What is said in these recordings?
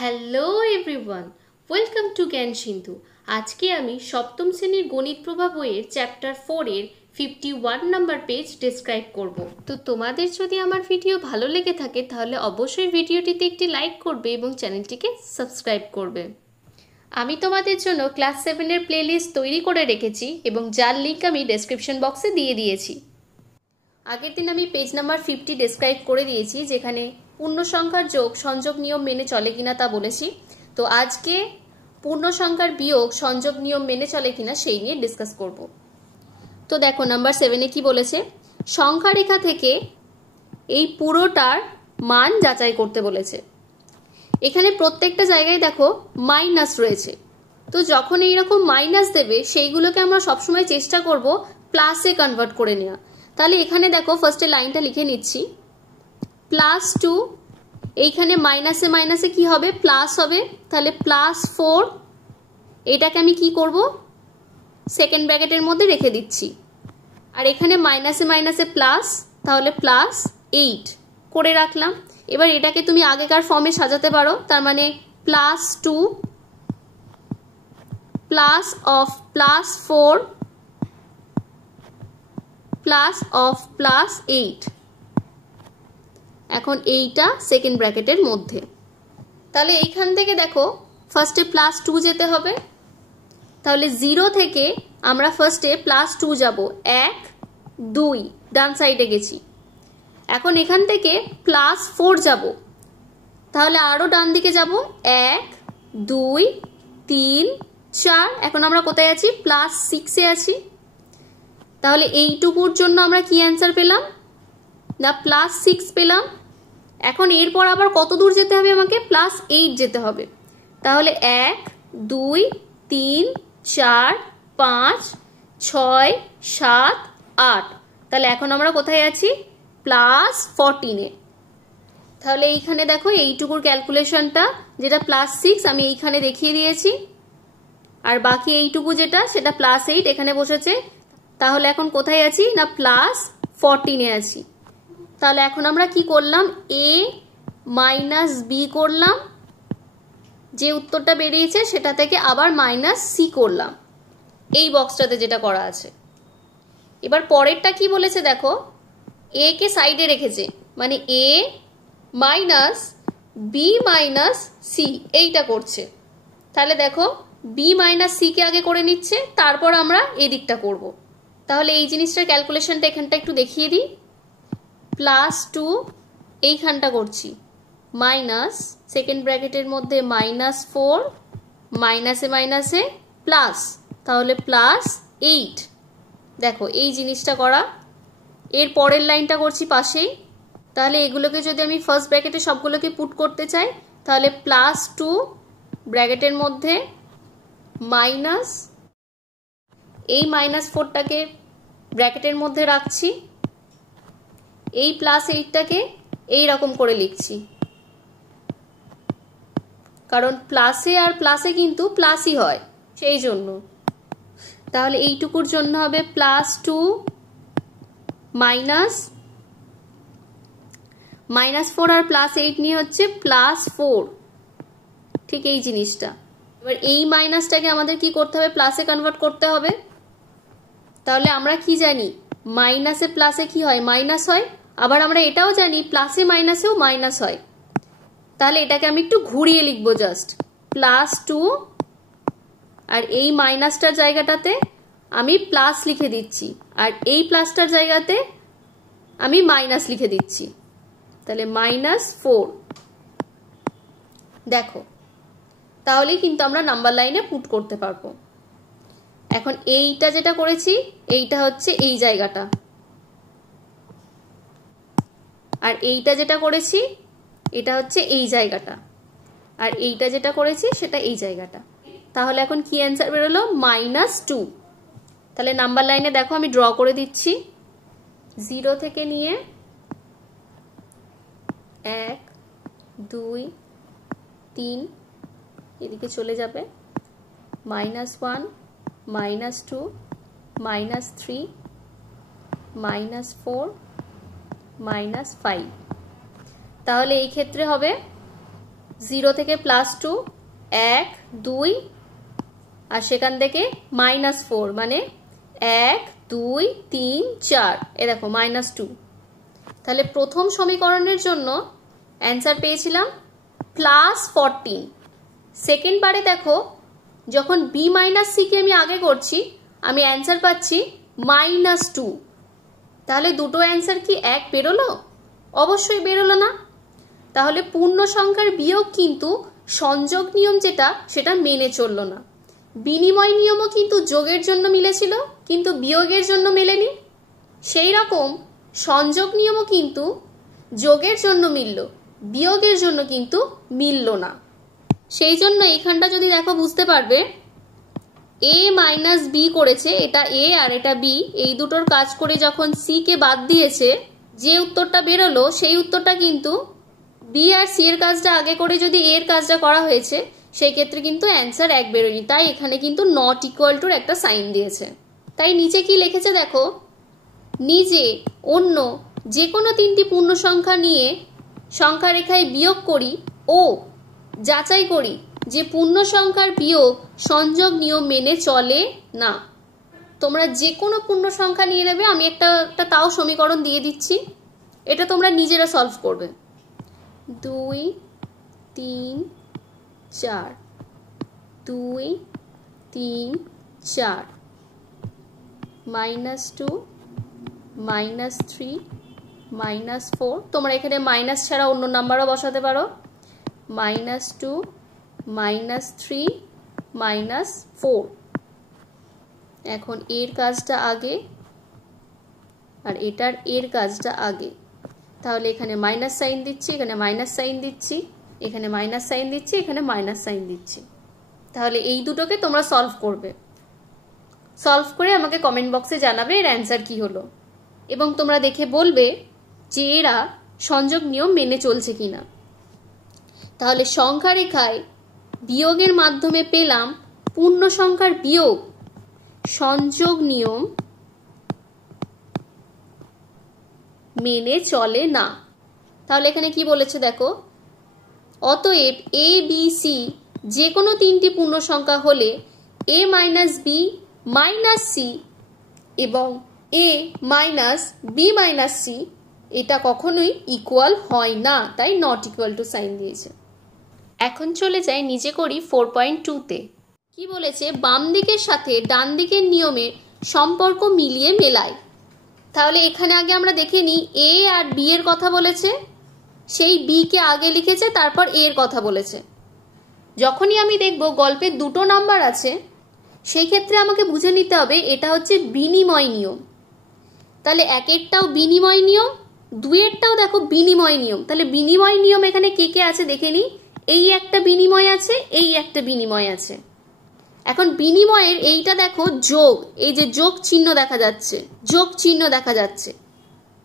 Hello everyone, welcome to জ্ঞান সিন্ধু। আজকে আমি সপ্তম শ্রেণীর গণিত প্রভা বইয়ের চ্যাপ্টার 4-এর 51 নাম্বার পেজ ডেসক্রাইব করব। তো তোমাদের যদি আমার ভিডিও ভালো লেগে থাকে তাহলে অবশ্যই ভিডিওটিতে একটি লাইক করবে এবং চ্যানেলটিকে সাবস্ক্রাইব করবে। আমি তোমাদের জন্য ক্লাস 7-এর প্লেলিস্ট তৈরি করে রেখেছি এবং যার লিঙ্ক আমি ডেসক্রিপশন বক্সে দিয়ে দিয়েছি। আগের দিন আমি পেজ নাম্বার 50 ডেসক্রাইব করে দিয়েছি, যেখানে পূর্ণ সংখ্যার যোগ সংযোগ নিয়ম মেনে চলে কিনা তা বলেছি। তো আজকে পূর্ণ সংখ্যার বিয়োগ সংযোগ নিয়ম মেনে চলে কিনা সেই নিয়ে ডিসকাস করব। তো দেখো নাম্বার 7-এ কি বলেছে, সংখ্যা রেখা থেকে এই পুরোটার মান যাচাই করতে বলেছে। এখানে প্রত্যেকটা জায়গায় দেখো মাইনাস রয়েছে। তো যখন এইরকম মাইনাস দেবে সেইগুলোকে আমরা সবসময় চেষ্টা করব প্লাসে কনভার্ট করে নেওয়া। তাহলে এখানে দেখো ফার্স্টে লাইনটা লিখে নিচ্ছি, +2, এইখানে মাইনাসে মাইনাসে কি হবে, প্লাস হবে, তাহলে +4, এটাকে আমি কি করব, সেকেন্ড ব্র্যাকেটের মধ্যে রেখে দিচ্ছি। আর এখানে মাইনাসে মাইনাসে প্লাস, তাহলে +8 করে রাখলাম। এবার এটাকে তুমি আগেকার ফর্মে সাজাতে পারো, তার মানে +2 প্লাস অফ +4 প্লাস অফ +8। এখন এইটা সেকেন্ড ব্র্যাকেটের মধ্যে। তাহলে এইখান থেকে দেখো ফার্স্টে +2 যেতে হবে। তাহলে 0 থেকে আমরা ফার্স্টে +2 যাব, 1 2 ডান সাইডে গেছি। এখন এখান থেকে +4 যাব, তাহলে আরো ডান দিকে যাব, 1 2 3 4। এখন আমরা কোথায় আছি, +6-এ আছি। তাহলে এইটুকুর জন্য আমরা কি অ্যান্সার পেলাম না, +6 পেলাম। এখন এরপর আবার কত দূর যেতে হবে, আমাকে +8 যেতে হবে। তাহলে 1 2 3 4 5 6 7 8। তাহলে এখন আমরা কোথায় আছি, +14-এ। তাহলে এইখানে দেখো এইটুকুর ক্যালকুলেশনটা, যেটা +6 আমি এইখানে দেখিয়ে দিয়েছি, আর বাকি এইটুকু যেটা সেটা +8 এখানে বসেছে। তাহলে এখন কোথায় আছি না, +14-এ আছি। তাহলে এখন আমরা কি করলাম, a - b করলাম, যে উত্তরটা বেরিয়েছে সেটা থেকে আবার -c করলাম, এই বক্সটাতে যেটা করা আছে। এবার পরেরটা কি বলেছে দেখো, a কে সাইডে রেখেছে, মানে a - b - c এইটা করছে। তাহলে দেখো b - c কে আগে করে নিচ্ছে, তারপর আমরা এদিকটা করব। তাহলে এই জিনিসটার ক্যালকুলেশনটা এখানটা একটু দেখিয়ে দিই। +2 এইখানটা করছি, মাইনাস সেকেন্ড ব্র্যাকেটের মধ্যে -4, মাইনাসে মাইনাসে প্লাস, তাহলে +8। দেখো এই জিনিসটা করা। এর পরের লাইনটা করছি পাশেই। তাহলে এগুলোকে যদি আমি ফার্স্ট ব্র্যাকেটে সবগুলোকে পুট করতে চাই, তাহলে +2 ব্র্যাকেটের মধ্যে মাইনাস, এই -4টাকে ব্র্যাকেটের মধ্যে রাখছি, এই +8টাকে এই রকম করে লিখছি, কারণ প্লাসে আর প্লাসে কিন্তু প্লাসই হয়, সেই জন্য। তাহলে এইটুকুর জন্য হবে +2 -4 আর +8 নিয়ে হচ্ছে +4, ঠিক এই জিনিসটা। এবার এই মাইনাসটাকে আমাদের কি করতে হবে, প্লাসে কনভার্ট করতে হবে। তাহলে আমরা কি জানি, মাইনাসে প্লাসে কি হয়, মাইনাস হয়। আবার আমরা এটাও জানি প্লাসে মাইনাসেও মাইনাস হয়। তাহলে এটাকে আমি একটু ঘুরিয়ে লিখবো, জাস্ট +2, আর এই মাইনাসটার জায়গাটাতে আমি প্লাস লিখে দিচ্ছি, আর এই প্লাসটার জায়গাতে আমি মাইনাস লিখে দিচ্ছি। তাহলে -4। দেখো তাহলেই কিন্তু আমরা নাম্বার লাইনে পুট করতে পারবো। এখন এইটা যেটা করেছি, এইটা হচ্ছে এই জায়গাটা, আর এইটা যেটা করেছি এটা হচ্ছে এই জায়গাটা, আর এইটা যেটা করেছি সেটা এই জায়গাটা। তাহলে এখন কি অ্যান্সার বেরোলো, -2। তাহলে নাম্বার লাইনে দেখো আমি ড্র করে দিচ্ছি, 0 থেকে নিয়ে 1 2 3 এদিকে চলে যাবে, -1 -2 -3 -4 -5। তাহলে এই ক্ষেত্রে হবে 0 থেকে +2, 1 2 আর সেখান থেকে -4, মানে 1 2 3 4, এ দেখো -2। তাহলে প্রথম সমীকরণের জন্য অ্যান্সার পেয়েছিলাম +14। সেকেন্ড বারে দেখো যখন b - c কে আমি আগে করছি, আমি অ্যান্সার পাচ্ছি -2। তাহলে দুটো অ্যান্সার কি এক বেরোলো? অবশ্যই বেরোলো না। তাহলে পূর্ণ সংখ্যার বিয়োগ কিন্তু সংযোগ নিয়ম যেটা, সেটা মেনে চলল না। বিনিময় নিয়মও কিন্তু যোগের জন্য মিলেছিল, কিন্তু বিয়োগের জন্য মেলেনি। সেই রকম সংযোগ নিয়মও কিন্তু যোগের জন্য মিলল, বিয়োগের জন্য কিন্তু মিলল না। সেই জন্য এইখানটা যদি দেখো বুঝতে পারবে, a - b করেছে, এটা a আর এটা b, এই দুটোর কাজ করে যখন c কে বাদ দিয়েছে, যে উত্তরটা বেরোলো সেই উত্তরটা কিন্তু b আর c এর কাজটা আগে করে যদি a এর কাজটা করা হয়েছে, সেই ক্ষেত্রে কিন্তু অ্যান্সার এক বেরোয়নি। তাই এখানে কিন্তু নট ইকুয়াল টুর একটা সাইন দিয়েছে। তাই নিচে কি লিখেছে দেখো, নিজে অন্য যে কোনো তিনটি পূর্ণ সংখ্যা নিয়ে সংখ্যা রেখায় বিয়োগ করি ও যাচাই করি যে পূর্ণ সংখ্যার বিয়োগ সংযোগ নিয়ম মেনে চলে না। তোমরা যে কোনো পূর্ণ সংখ্যা নিয়ে নেবে, আমি একটা তাও সমীকরণ দিয়ে দিচ্ছি, এটা তোমরা নিজেরা সলভ করবে। 2 3 4, 2 3 4, -2 -3 -4, তোমরা এখানে মাইনাস ছাড়া অন্য নাম্বারও বসাতে পারো, -2 -3 -4। এখন এর কাজটা আগে আর এটার এর কাজটা আগে, তাহলে এখানে মাইনাস সাইন দিচ্ছি, এখানে মাইনাস সাইন দিচ্ছি, এখানে মাইনাস সাইন দিচ্ছি, এখানে মাইনাস সাইন দিচ্ছি। তাহলে এই দুটোকে তোমরা সলভ করবে। সলভ করে আমাকে কমেন্ট বক্সে জানাবে এর অ্যান্সার কি হলো, এবং তোমরা দেখে বলবে যে এরা সংযোগ নিয়ম মেনে চলছে কিনা। তাহলে সংখ্যা রেখায় বিয়োগের মাধ্যমে পেলাম পূর্ণ সংখ্যার বিয়োগ সংযোগ নিয়ম মেনে চলে না। তাহলে এখানে কি বলেছে দেখো, অতএব a b c যে কোনো তিনটি পূর্ণ সংখ্যা হলে a - b - c এবং a - b - c এটা কখনোই ইকুয়াল হয় না, তাই নট ইকুয়াল টু সাইন দিয়েছে। এখন চলে যাই নিজে করি 4.2-তে। কি বলেছে, বাম দিকের সাথে ডান দিকের নিয়মের সম্পর্ক মিলিয়ে মেলায়। তাহলে এখানে আগে আমরা দেখে নিই, a আর b এর কথা বলেছে, সেই b কে আগে লিখেছে, তারপর a এর কথা বলেছে। যখনই আমি দেখব গল্পে দুটো নাম্বার আছে, সেই ক্ষেত্রে আমাকে বুঝে নিতে হবে এটা হচ্ছে বিনিময় নিয়ম। তাহলে একেরটাও বিনিময় নিয়ম, দুইয়েরটাও দেখো বিনিময় নিয়ম। তাহলে বিনিময় নিয়ম এখানে কে কে আছে দেখে নিই, এই একটা বিনিময় আছে, এই একটা বিনিময় আছে। এখন বিনিময়ের এইটা দেখো যোগ, এই যে যোগ চিহ্ন দেখা যাচ্ছে, যোগ চিহ্ন দেখা যাচ্ছে।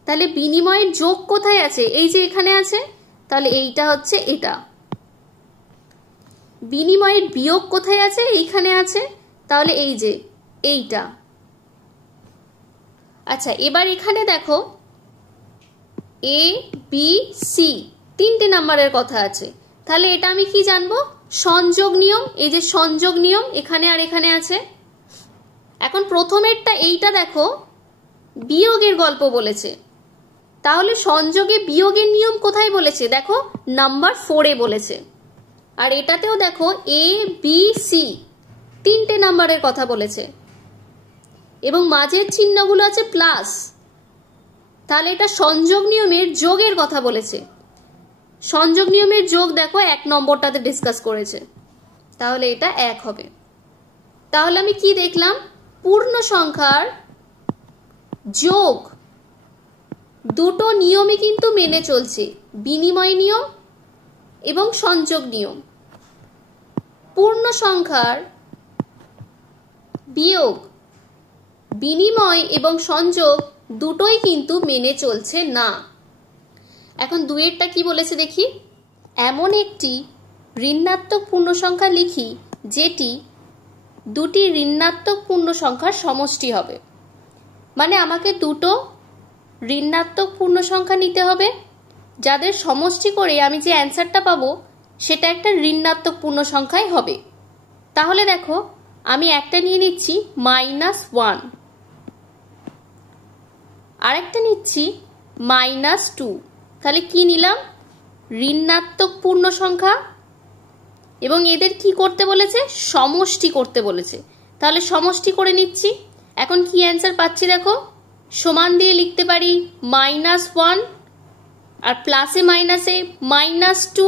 তাহলে বিনিময়ের যোগ কোথায় আছে, এই যে এখানে আছে, তাহলে এইটা হচ্ছে এটা। বিনিময়ের বিয়োগ কোথায় আছে, এইখানে আছে, তাহলে এই যে এইটা। আচ্ছা, এবার এখানে দেখো a b c তিনটে নাম্বারের কথা আছে, তাহলে এটা আমি কি জানবো, সংযোগ নিয়ম। এই যে সংযোগ নিয়ম এখানে আর এখানে আছে। এখন প্রথমেরটা এইটা দেখো বিয়োগের গল্প বলেছে, তাহলে সংযোগে বিয়োগের নিয়ম কোথায় বলেছে দেখো, নাম্বার 4-এ বলেছে। আর এটাতেও দেখো a b c তিনটে নাম্বারের কথা বলেছে, এবং মাঝের চিহ্নগুলো আছে প্লাস, তাহলে এটা সংযোগ নিয়মের যোগের কথা বলেছে। সংযোগ নিয়মের যোগ দেখো 1 নম্বরটাতে ডিসকাস করেছে, তাহলে এটা 1 হবে। তাহলে আমি কি দেখলাম, পূর্ণ সংখ্যার যোগ দুটো নিয়মই কিন্তু মেনে চলছে, বিনিময় নিয়ম এবং সংযোগ নিয়ম। পূর্ণ সংখ্যার বিয়োগ বিনিময় এবং সংযোগ দুটোই কিন্তু মেনে চলছে না। এখন দুইয়েরটা কি বলেছে দেখি, এমন একটি ঋণাত্মক পূর্ণ সংখ্যা লিখি যেটি দুটি ঋণাত্মক পূর্ণ সংখ্যার সমষ্টি হবে। মানে আমাকে দুটো ঋণাত্মক পূর্ণ সংখ্যা নিতে হবে, যাদের সমষ্টি করে আমি যে অ্যান্সারটা পাবো সেটা একটা ঋণাত্মক পূর্ণ সংখ্যাই হবে। তাহলে দেখো আমি একটা নিয়ে নিচ্ছি -1, আরেকটা নিচ্ছি -2। তাহলে কি নিলাম? ঋণাত্মক পূর্ণ সংখ্যা, এবং এদের কি করতে বলেছে? সমষ্টি করতে বলেছে। তাহলে সমষ্টি করে নিচ্ছি। এখন কি অ্যান্সার পাচ্ছি দেখো, সমান দিয়ে লিখতে পারি -1 আর প্লাসে মাইনাসে -2।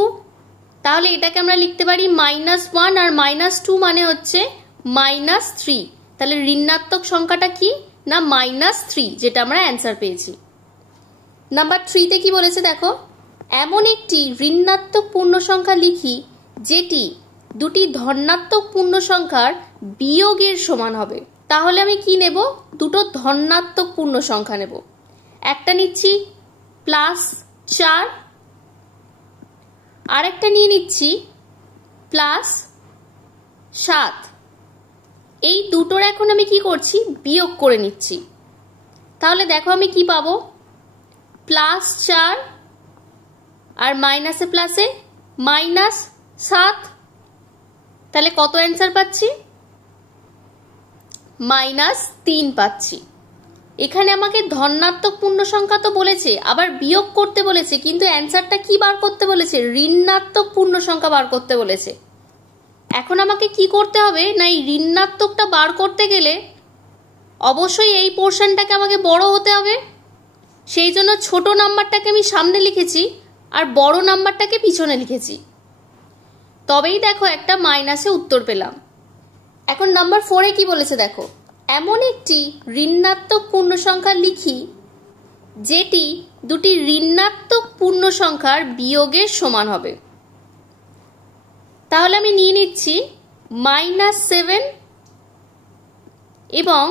তাহলে এটাকে আমরা লিখতে পারি -1 আর -2 মানে হচ্ছে -3। তাহলে ঋণাত্মক সংখ্যাটা কি না -3, যেটা আমরা অ্যান্সার পেয়েছি। নাম্বার 3তে কি বলেছে দেখো, এমন একটি ঋণাত্মক পূর্ণ সংখ্যা লিখি যেটি দুটি ধনাত্মক পূর্ণ সংখ্যার বিয়োগের সমান হবে। তাহলে আমি কি নেব? দুটো ধনাত্মক পূর্ণ সংখ্যা নেব। একটা নিচ্ছি +4, আরেকটা নিয়ে নিচ্ছি +7। এই দুটোর এখন আমি কি করছি? বিয়োগ করে নিচ্ছি। তাহলে দেখো আমি কি পাবো? +4 আর মাইনাসে প্লাসে -7। তাহলে কত অ্যান্সার পাচ্ছি? -3 পাচ্ছি। এখানে আমাকে ধনাত্মক পূর্ণ সংখ্যা তো বলেছে, আবার বিয়োগ করতে বলেছে, কিন্তু অ্যান্সারটা কি বার করতে বলেছে? ঋণাত্মক পূর্ণ সংখ্যা বার করতে বলেছে। এখন আমাকে কি করতে হবে না, এই ঋণাত্মকটা বার করতে গেলে অবশ্যই এই পোর্শনটাকে আমাকে বড় হতে হবে। সেই জন্য ছোট নাম্বারটাকে আমি সামনে লিখেছি আর বড় নাম্বারটাকে পিছনে লিখেছি। তবেই দেখো একটা মাইনাসে উত্তর পেলাম। এখন নাম্বার 4-এ কি বলেছে দেখো, এমন একটি ঋণাত্মক পূর্ণ সংখ্যা লিখি যেটি দুটি ঋণাত্মক পূর্ণ সংখ্যার বিয়োগের সমান হবে। তাহলে আমি নিয়ে নিচ্ছি -7 এবং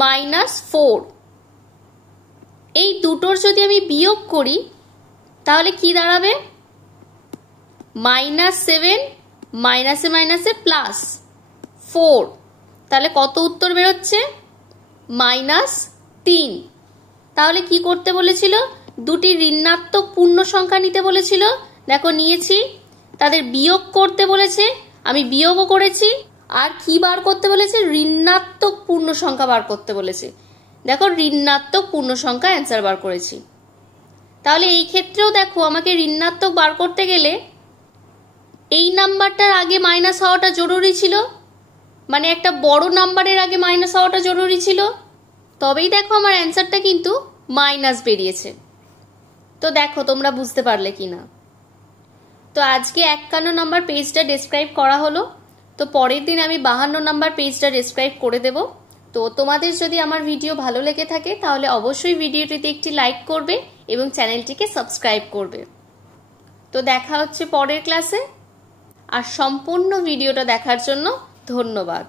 -4। এই দুটোর যদি আমি বিয়োগ করি তাহলে কি দাঁড়াবে? -7 মাইনাসে মাইনাসে +4। তাহলে কত উত্তর বেরোচ্ছে? -3। তাহলে কি করতে বলেছিল? দুটি ঋণাত্মক পূর্ণ সংখ্যা নিতে বলেছিল। দেখো নিয়েছি। তাদের বিয়োগ করতে বলেছে, আমি বিয়োগও করেছি। আর কি বার করতে বলেছে? ঋণাত্মক পূর্ণ সংখ্যা বার করতে বলেছে। দেখো ঋণাত্মক পূর্ণ সংখ্যা অ্যান্সার বার করেছি। তাহলে এই ক্ষেত্রেও দেখো আমাকে ঋণাত্মক বার করতে গেলে এই নাম্বারটার আগে মাইনাস হওয়াটা জরুরি ছিল, মানে একটা বড় নাম্বারের আগে মাইনাস হওয়াটা জরুরি ছিল। তবেই দেখো আমার অ্যান্সারটা কিন্তু মাইনাস বেরিয়েছে। তো দেখো তোমরা বুঝতে পারলে কি না। তো আজকে 51 নম্বর পেজটা ডেসক্রাইব করা হলো। তো পরের দিন আমি 52 নম্বর পেজটা ডেসক্রাইব করে দেব। তো তোমাদের যদি আমার ভিডিও ভালো লেগে থাকে তাহলে অবশ্যই ভিডিওটিতে একটি লাইক করবে এবং চ্যানেলটিকে সাবস্ক্রাইব করবে। তো দেখা হচ্ছে পরের ক্লাসে। আর সম্পূর্ণ ভিডিওটা দেখার জন্য ধন্যবাদ।